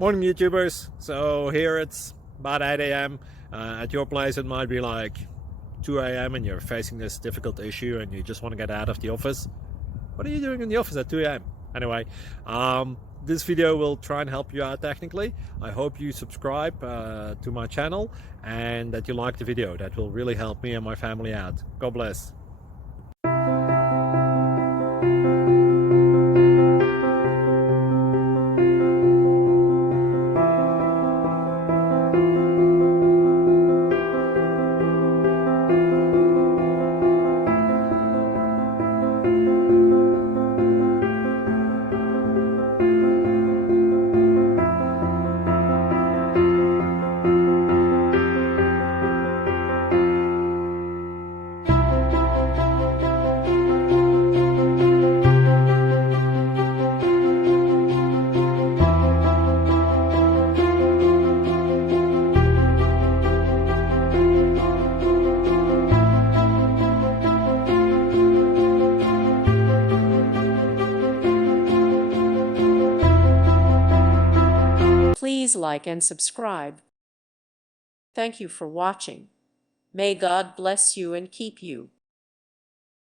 Morning YouTubers. So here it's about 8 a.m. At your place it might be like 2 a.m. and you're facing this difficult issue and you just want to get out of the office. What are you doing in the office at 2 a.m.? Anyway, this video will try and help you out technically. I hope you subscribe to my channel and that you like the video. That will really help me and my family out. God bless. Please like and subscribe. Thank you for watching. May God bless you and keep you.